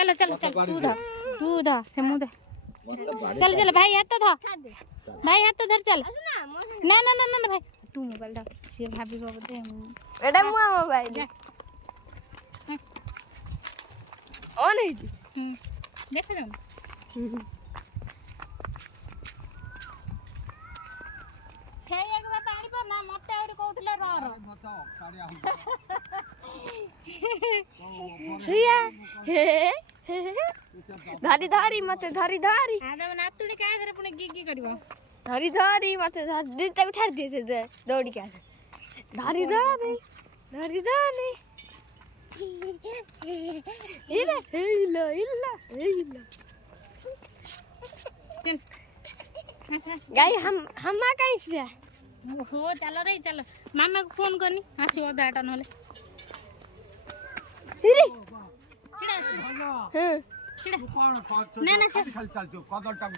चलो चलो चल तू धा से मुंह दे चल चल भाई हाथ तो धा भाई हाथ तो धर चल ना ना ना ना भाई तू मोबाइल धा से भाभी बाबू दे एटा मुआ मोबाइल ऑन है जी देख दो खाई एक बार पानी पर ना मते और कहतले र रिया धारी धारी मते धारी धारी आदम नातुडी काय धरे पुणे गी करबो धारी धारी मते धारी तक उठाड़ दिए से दौड़ी के धारी धारी धारी धारी इला इला इला इला गाई हम कहीं से हो चलो रे चलो मामा को फोन करनी आसीबो दाटा नले हिरे छिड़ा हां छिड़ा ना ना चल चल कदर टाइम